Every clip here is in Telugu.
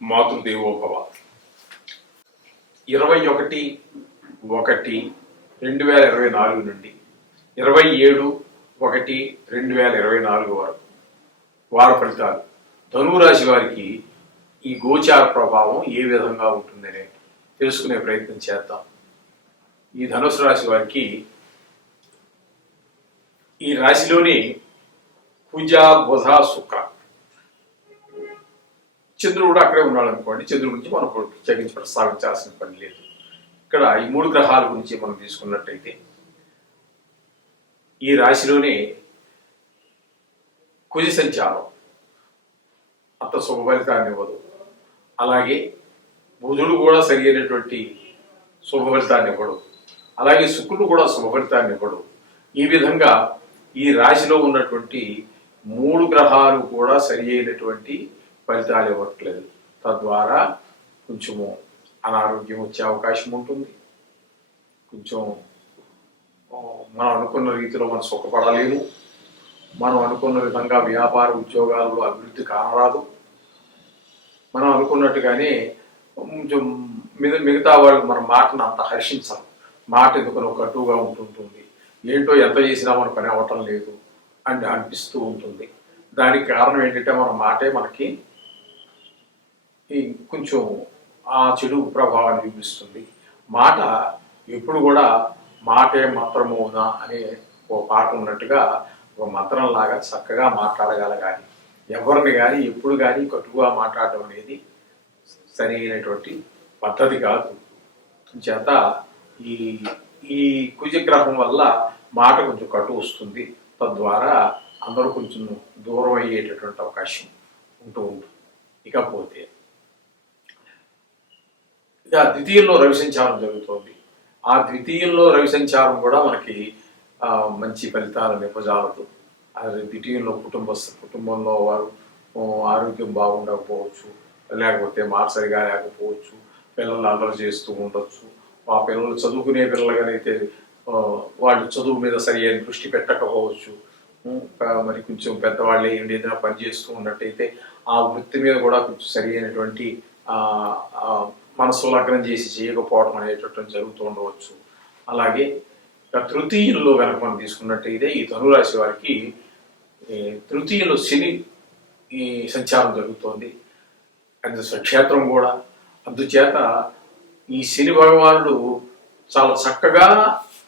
మాతృదేవోభవ 21/1/2024 నుండి 27/1/2024 వరకు వార ఫలితాలు ధనువు రాశి వారికి ఈ గోచార ప్రభావం ఏ విధంగా ఉంటుందనే తెలుసుకునే ప్రయత్నం చేద్దాం. ఈ ధనుసు రాశి వారికి ఈ రాశిలోని కుజ, బుధ, శుక్ర, చంద్రుడు కూడా అక్కడే ఉన్నాడు అనుకోండి. చంద్రుడి గురించి మనం ప్రత్యేకించి ప్రస్తావించాల్సిన పని లేదు. ఇక్కడ ఈ 3 గ్రహాల గురించి మనం తీసుకున్నట్టయితే ఈ రాశిలోనే కుజ సంచారం అంత శుభ ఫలితాన్ని ఇవ్వదు. అలాగే బుధుడు కూడా సరి అయినటువంటి శుభ ఫలితాన్ని ఇవ్వడు. అలాగే శుక్రుడు కూడా శుభ ఫలితాన్ని ఇవ్వడు. ఈ విధంగా ఈ రాశిలో ఉన్నటువంటి 3 గ్రహాలు కూడా సరి అయినటువంటి ఫలితాలు ఇవ్వట్లేదు. తద్వారా కొంచెము అనారోగ్యం వచ్చే అవకాశం ఉంటుంది. కొంచెం మనం అనుకున్న రీతిలో మనం సుఖపడలేము. మనం అనుకున్న విధంగా వ్యాపార ఉద్యోగాలలో అభివృద్ధి కానరాదు. మనం అనుకున్నట్టుగానే కొంచెం మిగతా వాళ్ళు మన మాటను అంత హర్షించాలి. మాట ఎందుకనో కటువుగా ఉంటుంటుంది. ఏంటో ఎంత చేసినా మన పని అవ్వటం లేదు అని అనిపిస్తూ ఉంటుంది. దానికి కారణం ఏంటంటే మన మాటే మనకి కొంచెం ఆ చెడు ప్రభావాన్ని చూపిస్తుంది. మాట ఎప్పుడు కూడా మాటే మంత్రమవునా అనే ఓ పాట ఉన్నట్టుగా ఒక మంత్రంలాగా చక్కగా మాట్లాడగలగాలి. ఎవరిని కానీ ఎప్పుడు కానీ కటుగా మాట్లాడటం అనేది సరైనటువంటి పద్ధతి కాదు. చేత ఈ కుజగ్రహం వల్ల మాట కొంచెం కటు వస్తుంది. తద్వారా అందరూ కొంచెం దూరం అయ్యేటటువంటి అవకాశం ఉంటుంది. ఇకపోతే ఇక ద్వితీయంలో రవి సంచారం జరుగుతోంది. ఆ ద్వితీయంలో రవి సంచారం కూడా మనకి మంచి ఫలితాలను ఇవ్వజాలదు. అది ద్వితీయంలో కుటుంబంలో వారు ఆరోగ్యం బాగుండకపోవచ్చు, లేకపోతే మాట సరిగా లేకపోవచ్చు, పిల్లలు అల్లరి చేస్తూ ఉండొచ్చు. ఆ పిల్లలు చదువుకునే పిల్లలుగానైతే వాళ్ళు చదువు మీద సరి అయిన దృష్టి పెట్టకపోవచ్చు. మరి కొంచెం పెద్దవాళ్ళు ఏదైనా పని చేస్తూ ఉన్నట్టయితే ఆ వృత్తి మీద కూడా కొంచెం సరి అయినటువంటి మనసు లగ్నం చేసి చేయకపోవడం అనేటటువంటి జరుగుతూ ఉండవచ్చు. అలాగే తృతీయంలో కనుక మనం తీసుకున్నట్టయితే ఈ ధనురాశి వారికి తృతీయంలో శని ఈ సంచారం జరుగుతోంది. అది స్వక్షేత్రం కూడా. అందుచేత ఈ శని భగవానుడు చాలా చక్కగా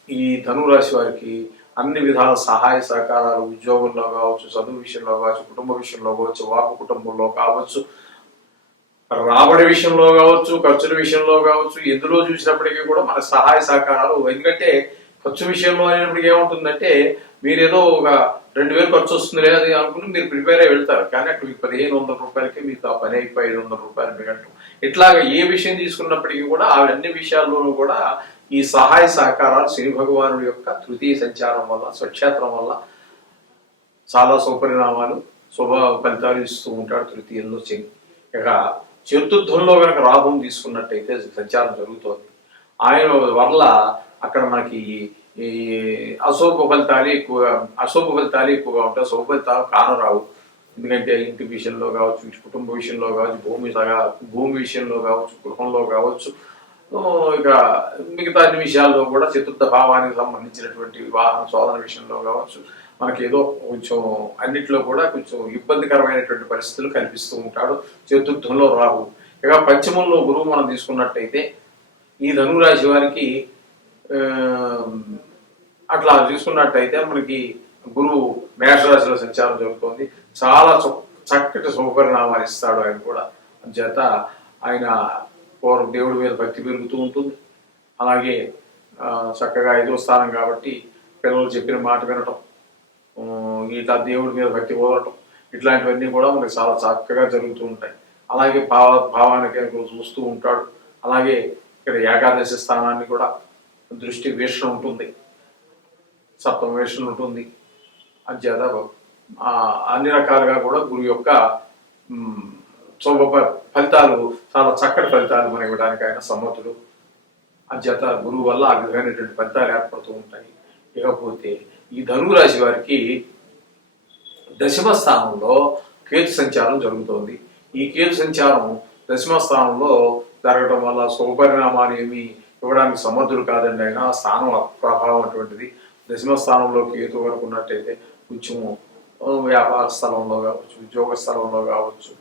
ఈ ధనురాశి వారికి అన్ని విధాల సహాయ సహకారాలు, ఉద్యోగంలో కావచ్చు, చదువు విషయంలో కావచ్చు, కుటుంబ విషయంలో కావచ్చు, వాకు కుటుంబంలో కావచ్చు, రాబడి విషయంలో కావచ్చు, ఖర్చుల విషయంలో కావచ్చు, ఎందులో చూసినప్పటికీ కూడా మన సహాయ సహకారాలు. ఎందుకంటే ఖర్చు విషయంలో అయినప్పటికీ ఏముంటుందంటే మీరేదో ఒక 2000 ఖర్చు వస్తుంది లేదు అనుకుని మీరు ప్రిపేర్ అయ్యి వెళ్తారు. కానీ అక్కడ మీకు 1500 రూపాయలకి మీకు ఆ పని అయిపోయి 500 రూపాయలు మిగలటం. ఇట్లాగా ఏ విషయం తీసుకున్నప్పటికీ కూడా అన్ని విషయాల్లోనూ కూడా ఈ సహాయ సహకారాలు శని భగవానుడి యొక్క తృతీయ సంచారం వల్ల, స్వక్షేత్రం వల్ల చాలా సుపరిణామాలు, శుభ ఫలితాలు ఇస్తూ ఉంటాడు తృతీయంలో శని. ఇక చతుర్థంలో కనుక రాహుం తీసుకున్నట్టయితే సంచారం జరుగుతోంది. ఆయన వల్ల అక్కడ మనకి ఈ అశుభ ఫలితాలు ఎక్కువగా ఉంటాయి. శుభ ఫలితాలు కానరావు. ఎందుకంటే ఇంటి విషయంలో కావచ్చు, కుటుంబ విషయంలో కావచ్చు, భూమి విషయంలో కావచ్చు, గృహంలో కావచ్చు, ఇక మిగతా అన్ని విషయాల్లో కూడా చతుర్థ భావానికి సంబంధించినటువంటి వివాహం, శోధన విషయంలో కావచ్చు, మనకి ఏదో కొంచెం అన్నిట్లో కూడా కొంచెం ఇబ్బందికరమైనటువంటి పరిస్థితులు కల్పిస్తూ ఉంటాడు చతుర్థంలో రాహు. ఇక పంచమంలో గురువు మనం తీసుకున్నట్టయితే ఈ ధనురాశి వారికి అట్లా తీసుకున్నట్టయితే మనకి గురువు మేషరాశిలో సంచారం జరుగుతుంది. చాలా చక్కటి శుభపరిణామాలు ఇస్తాడు ఆయన కూడా. చేత ఆయన పూర్వం దేవుడి మీద భక్తి పెరుగుతూ ఉంటుంది. అలాగే చక్కగా 5వ స్థానం కాబట్టి పిల్లలు చెప్పిన మాట వినటం, ఇట్లా దేవుడి మీద భక్తి వదలటం, ఇట్లాంటివన్నీ కూడా మనకి చాలా చక్కగా జరుగుతూ ఉంటాయి. అలాగే భావానికి చూస్తూ ఉంటాడు. అలాగే ఇక్కడ ఏకాదశి స్థానాన్ని కూడా దృష్టి వీక్షణ ఉంటుంది, సప్తమ వీక్షణ ఉంటుంది. అంచేత అన్ని రకాలుగా కూడా గురువు యొక్క శుభ ఫలితాలు, చాలా చక్కటి ఫలితాలు మనం ఇవ్వడానికి ఆయన సమర్థుడు. అంచేత గురువు వల్ల ఆ విధమైనటువంటి ఫలితాలు ఏర్పడుతూ ఉంటాయి. ఇకపోతే ఈ ధనురాశి వారికి దశమ స్థానంలో కేతు సంచారం జరుగుతోంది. ఈ కేతు సంచారం దశమ స్థానంలో జరగడం వల్ల శుభపరిణామాలు ఏమి ఇవ్వడానికి సమర్థుడు కాదండి. ఆయన ఆ స్థానం ప్రభావం అటువంటిది. దశమ స్థానంలో కేతు వరకు ఉన్నట్టయితే కొంచెము వ్యాపార స్థలంలో కావచ్చు, ఉద్యోగ స్థలంలో కావచ్చు,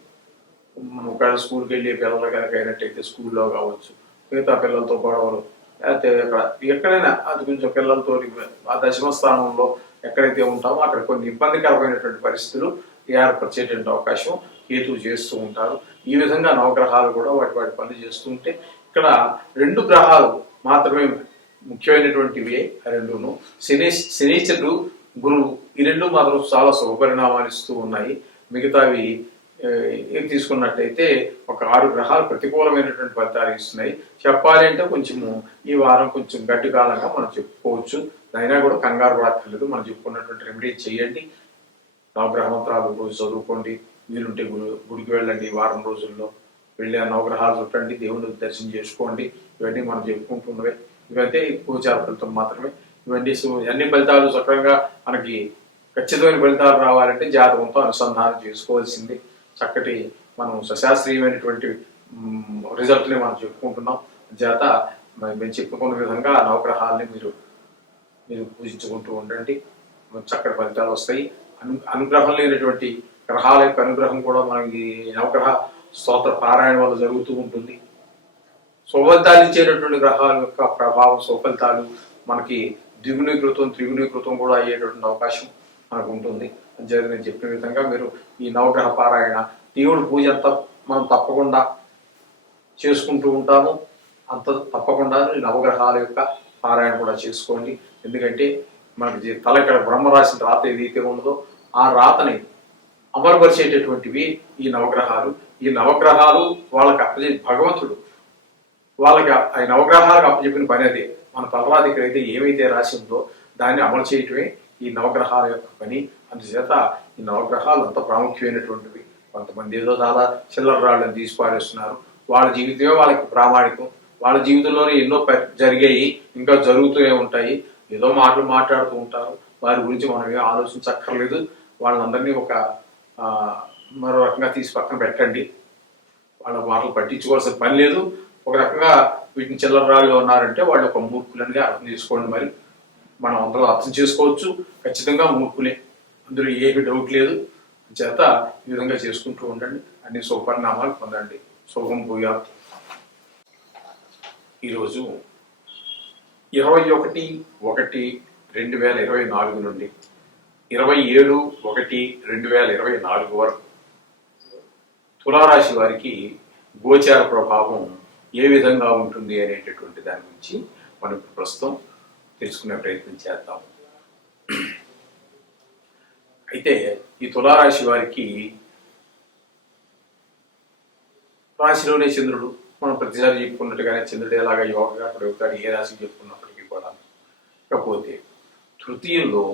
ఒకవేళ స్కూల్కి వెళ్ళి పిల్లలు కనుక అయినట్టయితే స్కూల్లో కావచ్చు, మిగతా పిల్లలతో గొడవలు, లేకపోతే ఎక్కడైనా అది కొంచెం పిల్లలతో ఆ దశమ స్థానంలో ఎక్కడైతే ఉంటామో అక్కడ కొన్ని ఇబ్బందికరమైనటువంటి పరిస్థితులు ఏర్పరిచేటువంటి అవకాశం కేతువు చేస్తూ ఉంటారు. ఈ విధంగా నవగ్రహాలు కూడా వాటి వాటి పనులు చేస్తూ ఉంటే ఇక్కడ 2 గ్రహాలు మాత్రమే ముఖ్యమైనటువంటివి. రెండును శనీశ్వరుడు, గురువు, ఈ 2 మాత్రం చాలా శుభపరిణామాలు ఇస్తూ ఉన్నాయి. మిగతావి ఏం తీసుకున్నట్టయితే ఒక 6 గ్రహాలు ప్రతికూలమైనటువంటి ఫలితాలు ఇస్తున్నాయి. చెప్పాలి అంటే కొంచెము ఈ వారం కొంచెం గడ్డి కాలంగా మనం చెప్పుకోవచ్చు. అయినా కూడా కంగారు పడక్కర్లేదు. మనం చెప్పుకున్నటువంటి రెమెడీ చేయండి. నవగ్రహ మంత్రాలు రోజు చదువుకోండి. వీలుంటే గుడికి వెళ్ళండి. వారం రోజుల్లో వెళ్ళి ఆ నవగ్రహాలు చుట్టండి, దేవుని దర్శనం చేసుకోండి. ఇవన్నీ మనం చెప్పుకుంటున్నవే. ఇవైతే గోచార ఫలితం మాత్రమే. ఇవన్నీ అన్ని ఫలితాలు చక్కగా మనకి ఖచ్చితమైన ఫలితాలు రావాలంటే జాతకంతో అనుసంధానం చేసుకోవాల్సింది. చక్కటి మనం సశాస్త్రీయమైనటువంటి రిజల్ట్ని మనం చెప్పుకుంటున్నాం. చేత మేము చెప్పుకున్న విధంగా నవగ్రహాలని మీరు పూజించుకుంటూ ఉండండి. చక్కటి ఫలితాలు వస్తాయి. అనుగ్రహం లేనటువంటి గ్రహాల యొక్క అనుగ్రహం కూడా మనకి నవగ్రహ స్తోత్ర పారాయణ వల్ల జరుగుతూ ఉంటుంది. సుఫలితాలు ఇచ్చేటటువంటి గ్రహాల యొక్క ప్రభావం, సుఫలితాలు మనకి ద్విగుణీకృతం, త్రిగుణీకృతం కూడా అయ్యేటటువంటి అవకాశం మనకు ఉంటుంది. అంచేది నేను చెప్పిన విధంగా మీరు ఈ నవగ్రహ పారాయణ, దేవుడి పూజ అంతా మనం తప్పకుండా చేసుకుంటూ ఉంటాము. అంత తప్పకుండా నవగ్రహాల యొక్క పారాయణ కూడా చేసుకోండి. ఎందుకంటే మనకి తల ఇక్కడ బ్రహ్మ రాసిన రాత ఏదైతే ఉన్నదో ఆ రాతని అమలుపరిచేటటువంటివి ఈ నవగ్రహాలు. ఈ నవగ్రహాలు వాళ్ళకి భగవంతుడు వాళ్ళకి ఆ నవగ్రహాలకు అప్పచెప్పిన పని అదే. మన తలరాతి ఇక్కడైతే ఏమైతే రాసి ఉందో దాన్ని అమలు చేయటమే ఈ నవగ్రహాల యొక్క పని. అందుచేత ఈ నవగ్రహాలు అంత ప్రాముఖ్యమైనటువంటివి. కొంతమంది ఏదో చాలా చిల్లర రాళ్ళని తీసి పారేస్తున్నారు. వాళ్ళ జీవితమే వాళ్ళకి ప్రామాణికం. వాళ్ళ జీవితంలోనే ఎన్నో జరిగాయి, ఇంకా జరుగుతూనే ఉంటాయి. ఏదో మాటలు మాట్లాడుతూ ఉంటారు. వారి గురించి మనం ఏం ఆలోచించక్కర్లేదు. వాళ్ళందరినీ ఒక మరో రకంగా తీసి పక్కన పెట్టండి. వాళ్ళ మాటలు పట్టించుకోవాల్సిన పని లేదు. ఒక రకంగా వీటిని చిల్లర రాళ్ళు ఉన్నారంటే వాళ్ళు ఒక మూర్ఖులనిగా అర్థం చేసుకోండి. మరి మనం అందరూ అర్థం చేసుకోవచ్చు. ఖచ్చితంగా మూర్ఖులే, అందులో ఏమి డౌట్ లేదు. చేత ఈ విధంగా చేసుకుంటూ ఉండండి. అన్ని శుభపరిణామాలు పొందండి. శుభం భూయాత్. ఈరోజు 21/1/2024 నుండి 27/1/2024 వరకు తులారాశి వారికి గోచార ప్రభావం ఏ విధంగా ఉంటుంది అనేటటువంటి దాని గురించి మనం ప్రస్తుతం తెలుసుకునే ప్రయత్నం చేద్దాం. అయితే ఈ తులారాశి వారికి రాశిలోనే చంద్రుడు, మనం ప్రతిసారి చెప్పుకున్నట్టుగానే చంద్రుడు ఎలాగా యోగగా ప్రయోగాలు ఏ రాశికి చెప్పుకున్నప్పటికీ కూడా, కాకపోతే తృతీయంలో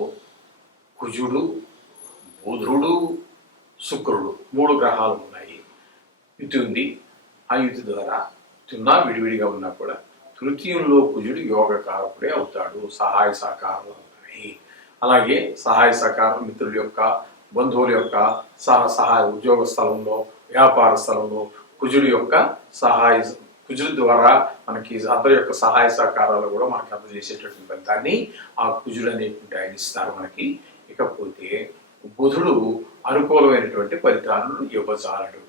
కుజుడు, బుధుడు, శుక్రుడు 3 గ్రహాలు ఉన్నాయి. యుతి ఉంది. ఆ యుతి ద్వారా ఉన్నా విడివిడిగా ఉన్నా కూడా తృతీయంలో కుజుడు యోగకారకుడే అవుతాడు. సహాయ సహకారాలు అవుతాయి. అలాగే సహాయ సహకారం మిత్రుల యొక్క, బంధువుల యొక్క సహాయ, ఉద్యోగ స్థలంలో, వ్యాపార స్థలంలో కుజుడు ద్వారా మనకి అందరి యొక్క సహాయ సహకారాలు కూడా మనకి అందజేసేటటువంటి ఫలితాన్ని ఆ కుజుడు అనేటువంటి ఆయన ఇస్తారు మనకి. ఇకపోతే బుధుడు అనుకూలమైనటువంటి ఫలితాలను ఇవ్వచాలడు.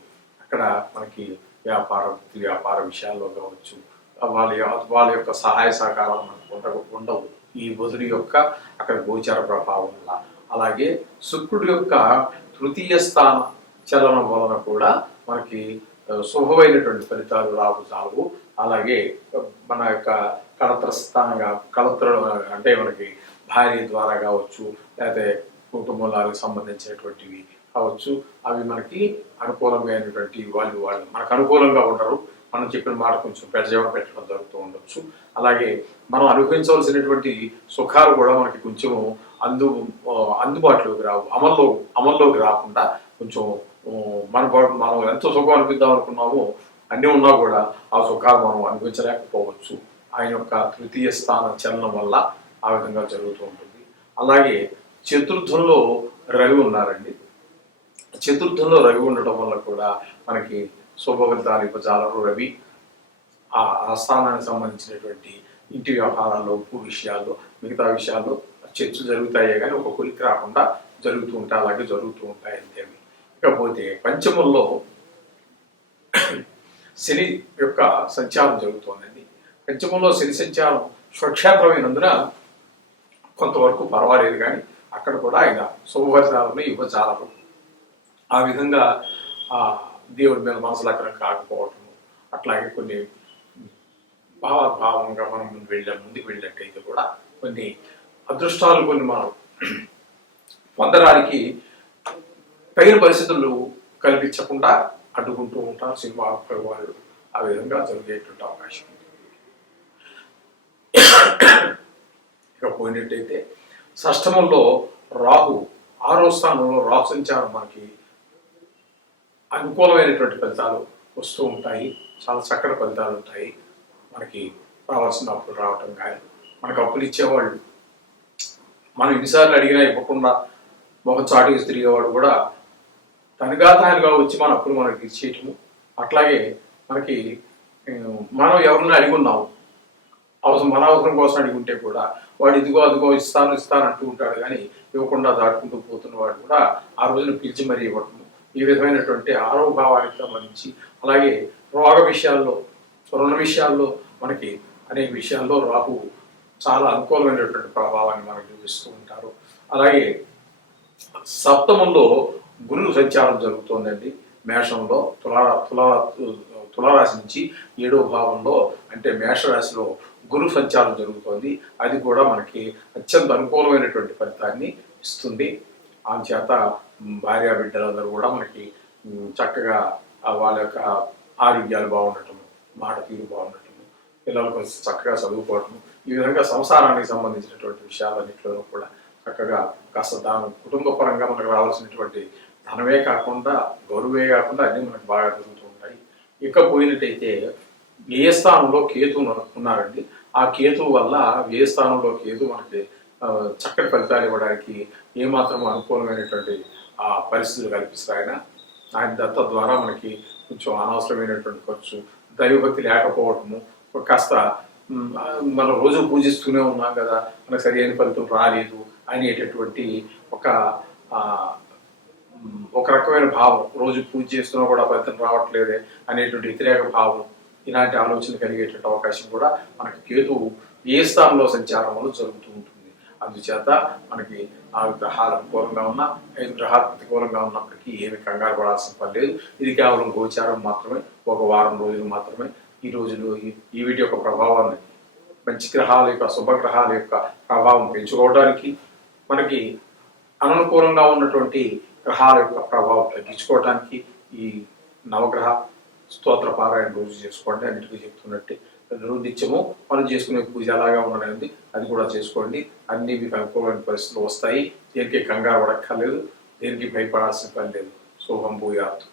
అక్కడ మనకి వ్యాపార విషయాల్లో కావచ్చు, వాళ్ళ యొక్క సహాయ సహకారాలు మనకు ఉండవు ఈ బుధుడి యొక్క అక్కడ గోచర ప్రభావం వల్ల. అలాగే శుక్రుడి యొక్క తృతీయ స్థాన చలనం వలన కూడా మనకి శుభమైనటువంటి ఫలితాలు చాలవు. అలాగే మన యొక్క కళత్ర అంటే మనకి భార్య ద్వారా కావచ్చు, లేకపోతే కుటుంబాలకు సంబంధించినటువంటివి కావచ్చు, అవి మనకి అనుకూలమైనటువంటి వాళ్ళు మనకు అనుకూలంగా ఉండరు. మనం చెప్పిన మాట కొంచెం పెడజేవడం పెట్టడం జరుగుతూ ఉండొచ్చు. అలాగే మనం అనుభవించవలసినటువంటి సుఖాలు కూడా మనకి కొంచెం అందుబాటులోకి రావు, అమల్లోకి రాకుండా కొంచెం మనం ఎంత సుఖం అనిపిద్దాం అనుకున్నామో అన్నీ ఉన్నా కూడా ఆ సుఖాలు మనం అనిపించలేకపోవచ్చు. ఆయన యొక్క తృతీయ స్థాన చలనం వల్ల ఆ విధంగా జరుగుతూ ఉంటుంది. అలాగే చతుర్థంలో రవి ఉన్నారండి. చతుర్థంలో రవి ఉండటం వల్ల కూడా మనకి శుభ ఫలితాలు ఇవ్వజాలరు రవి. ఆ స్థానానికి సంబంధించినటువంటి ఇంటి వ్యవహారాల్లో, ఉప్పు విషయాల్లో, మిగతా విషయాల్లో చర్చలు జరుగుతాయే కానీ ఒక కొలికి రాకుండా జరుగుతూ ఉంటాయి, అలాగే జరుగుతూ ఉంటాయి అంతే. ఇకపోతే పంచమంలో శని యొక్క సంచారం జరుగుతోందండి. పంచమంలో శని సంచారం స్వక్షేత్రమైనందున కొంతవరకు పర్వాలేదు, కానీ అక్కడ కూడా ఆయన శుభఫలితాలను ఇవ్వజాలరు. ఆ విధంగా దేవుడి మీద మనసు లగ్నం కాకపోవటము, అట్లాగే కొన్ని భావంగా మనం ముందుకు వెళ్ళినట్టయితే కూడా కొన్ని అదృష్టాలు కొన్ని మనం పొందడానికి తగిన పరిస్థితులు కల్పించకుండా అడ్డుకుంటూ ఉంటారు సినిమా వాళ్ళు. ఆ విధంగా జరిగేటువంటి అవకాశం ఉంది. ఇక పోయినట్టయితే షష్టమంలో రాహు, 6వ స్థానంలో రాహు సంచారం మనకి అనుకూలమైనటువంటి ఫలితాలు వస్తూ ఉంటాయి. చాలా చక్కటి ఫలితాలు ఉంటాయి. మనకి రావాల్సిన అప్పులు రావటం కానీ, మనకు అప్పులు ఇచ్చేవాళ్ళు మనం ఎన్నిసార్లు అడిగినా ఇవ్వకుండా ఒక చాటుకి తిరిగేవాడు కూడా తనగా వచ్చి మన అప్పులు మనకు తీర్చేయటము. అట్లాగే మనకి మనం ఎవరన్నా అడిగి ఉన్నాము, మన అవసరం కోసం అడిగి ఉంటే కూడా వాడు అదిగో ఇస్తాను అంటూ ఉంటాడు, కానీ ఇవ్వకుండా దాటుకుంటూ పోతున్న వాడు కూడా ఆ రోజున పిలిచి మరీ ఇవ్వటము. ఈ విధమైనటువంటి ఆరోగ్యభావానికి సంబంధించి, అలాగే రోగ విషయాల్లో, రుణ విషయాల్లో, మనకి అనేక విషయాల్లో రాహు చాలా అనుకూలమైనటువంటి ప్రభావాన్ని మనకు చూపిస్తూ ఉంటారు. అలాగే సప్తమంలో గురువు సంచారం జరుగుతోందండి. మేషంలో తులారాశి నుంచి 7వ భావంలో అంటే మేషరాశిలో గురు సంచారం జరుగుతోంది. అది కూడా మనకి అత్యంత అనుకూలమైనటువంటి ఫలితాన్ని ఇస్తుంది. అందుచేత భార్య బిడ్డలందరూ కూడా మనకి చక్కగా వాళ్ళ యొక్క ఆరోగ్యాలు బాగుండటము, మాట తీరు బాగుండటము, పిల్లలకు చక్కగా చదువుకోవటము, ఈ విధంగా సంసారానికి సంబంధించినటువంటి విషయాలన్నింటిలో కూడా చక్కగా కాస్త కుటుంబ పరంగా మనకు రావాల్సినటువంటి ధనమే కాకుండా, గౌరవే కాకుండా అన్నీ మనకు బాగా జరుగుతూ ఉంటాయి. ఇక పోయినట్టయితే వ్యయ స్థానంలో కేతు ఉన్నారండి. ఆ కేతు వల్ల వ్యయ స్థానంలో కేతు మనకి చక్కటి ఫలితాలు ఇవ్వడానికి ఏమాత్రం అనుకూలమైనటువంటి పరిస్థితులు కల్పిస్తారు. ఆయన దత్త ద్వారా మనకి కొంచెం అనవసరమైనటువంటి ఖర్చు, దైవభక్తి లేకపోవటము, కాస్త మనం రోజు పూజిస్తూనే ఉన్నాం కదా, మనకు సరైన ఫలితం రాలేదు అనేటటువంటి ఒక రకమైన భావం, రోజు పూజ చేస్తున్నా కూడా ఫలితం రావట్లేదే అనేటువంటి వ్యతిరేక భావం, ఇలాంటి ఆలోచన కలిగేటువంటి అవకాశం కూడా మనకి కేతువు ఏ స్థానంలో సంచారం వల్ల జరుగుతూ ఉంటుంది. అందుచేత మనకి 4 గ్రహాలు అనుకూలంగా ఉన్నా, 5 గ్రహాలు ప్రతికూలంగా ఉన్నప్పటికీ ఏమి కంగారు పడాల్సిన పని లేదు. ఇది కేవలం గోచారం మాత్రమే, ఒక వారం రోజులు మాత్రమే. ఈ రోజులు ఈ వీటి యొక్క ప్రభావాన్ని, మంచి గ్రహాల యొక్క, శుభగ్రహాల యొక్క ప్రభావం పెంచుకోవడానికి, మనకి అననుకూలంగా ఉన్నటువంటి గ్రహాల యొక్క ప్రభావం తగ్గించుకోవడానికి ఈ నవగ్రహ స్తోత్ర పారాయణ రోజు చేసుకోండి. అన్నిటికీ చెప్తున్నట్టే నిత్యము మనం చేసుకునే పూజ అలాగా ఉండడానికి అది కూడా చేసుకోండి. అన్ని మీకు అనుకూలమైన పరిస్థితులు వస్తాయి. దేనికి కంగారు పడక్కర్లేదు, దేనికి భయపడాల్సిన పని లేదు. శుభం భూయాత్.